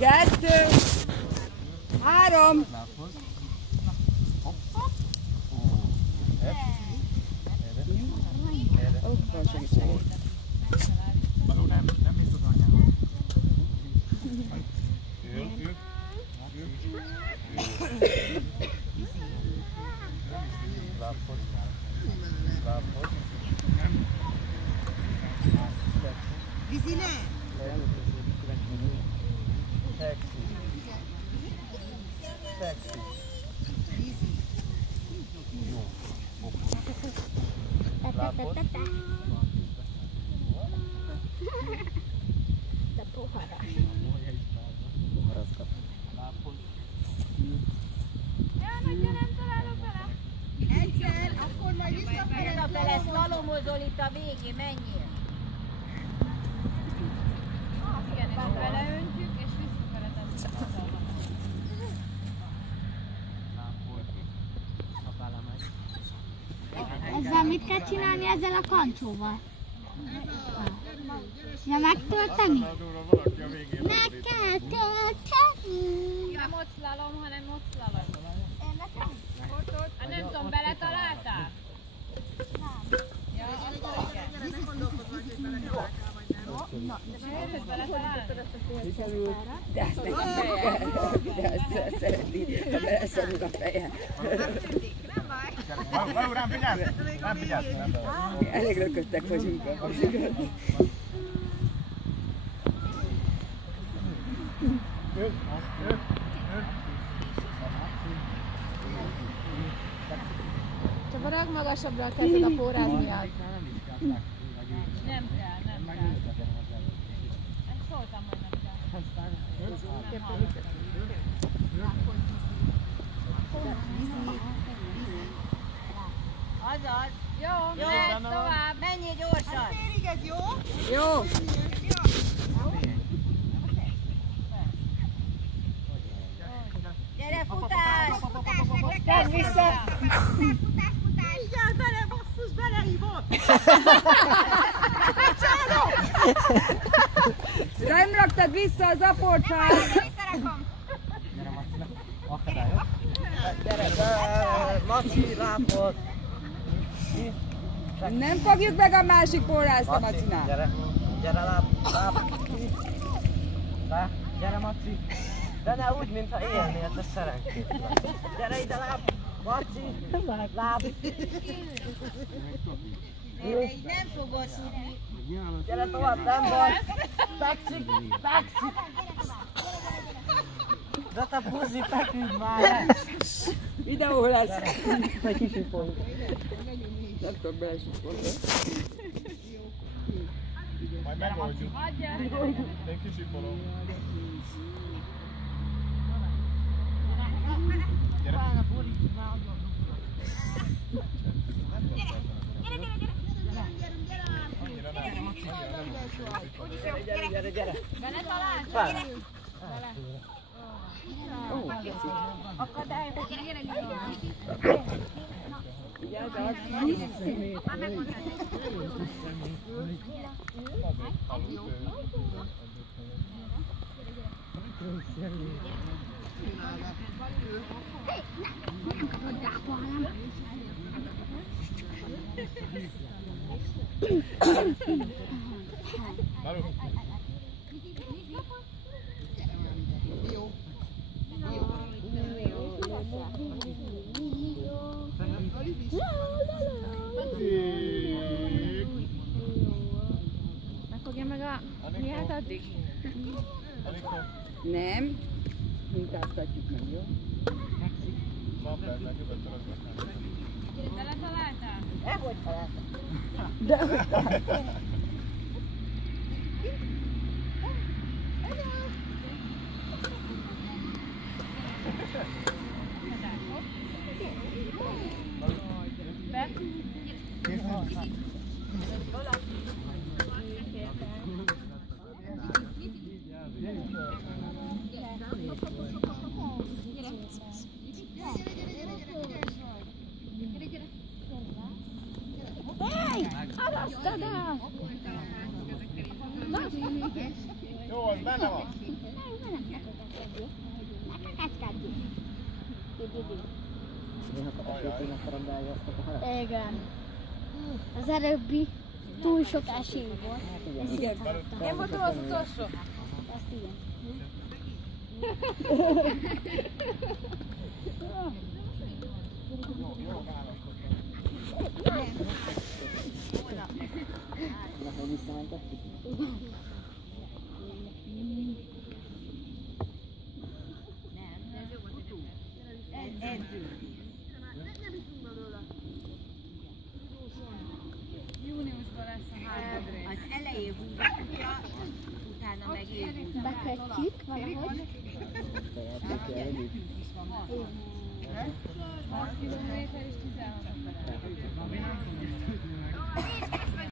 2, 3. Ó, van segítség. Való nem mész az anyjához. Ül. Lábhoz. Vízi ne! Sexy. Jó. Lábhoz. Egyszer, akkor majd visszafele. Visszafele szlalomozol itt a végén, menjél! Igen, és beleöntjük, és visszafele tesszük oldalra. Ezzel mit kell csinálni ezzel a kancsóval? Ja, megtölteni? Meg kell tölteni! Nem ott szlalom, hanem ott szlalom. Hát nem tudom, beletaláltál? Nem. Ja, akkor igen. Mit gondolkozol, hogy beletaláltál, vagy nem? Sőt, hogy beletalálni? De ezt neki a feje. De ezt szereti, ha beleszorul a feje. Hát tűnik, nem baj. Való, rám figyelsz? Rám figyelsz? Elég lököttek vagyunk a húzikat. Csak a legmagasabbra teszed a póráz miatt. Nem kell, nem kell. Ezt szóltam, hogy nem kell. Azaz! Jó, Jó, mehetsz tovább! menjél gyorsan! Félig ez jó? Jó. Gyere, futás! Tedd vissza! Vigyázz bele, basszus, belehívott! Nem raktad vissza az aportát! Akadályok. Gyere be, Maci, lábhoz! Nem fogjuk meg a másik pórázt a Macinál. Gyere láb! Be, gyere Maci! De ne úgy, mintha élnél, te szerencsét. Gyere ide láb! Maci! Láb! Így nem fogod tudni. Gyere tovább, nem baj! Fekszik! Fekszik! De te puzi, feküdj már le! Videó lesz. Egy kicsit folyik. Nem tudok belesúfolni. Majd megoldjuk. Én kisipolom. Gyere. Gyere! Bele találtál? Bele. Ó, kicsit. Akadály. Megfogja meg a miát addig? Nem. Mintáztatjuk meg, jó? Bele találtál? Dehogy találtam. De Be. Hey! Arasztad el! még idén. Én a kétén akarom beágyaztak a halat. Igen. Az előbbi túl sok esély volt. Ezt Igen. széthaladtam. Én voltam az utolsó. Ezt igen. Na, hogy visszamentettük? Júniusban lesz a hármad rész. Az elején húz a kutya, utána meg én húzom. Bekötjük valahogy. Fejezzük el együtt. 6 kilométer és 16 perc.